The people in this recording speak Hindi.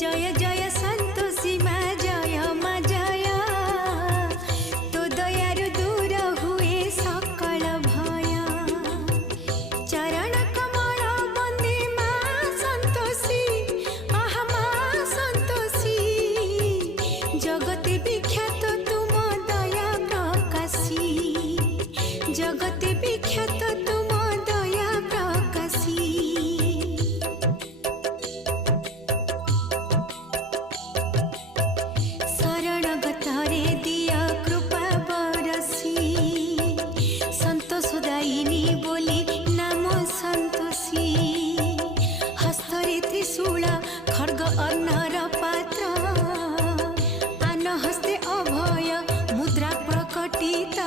जय जय संतोषी माँ जय माँ जय तो दयारु दूर हुए सकल भय चरण कमल बंदे माँ संतोषी आह माँ संतोषी जगते विख्यात तुम दया प्रकाशी जगते विख्यात तुम दया प्रकाशी शरणगतरे दिया कृपा बरसी संतोष दायिनी बोली नाम संतोषी हस्तरे त्रिशूल खड्ग अन्नर पात्र आन हस्ते अभय मुद्रा प्रकटित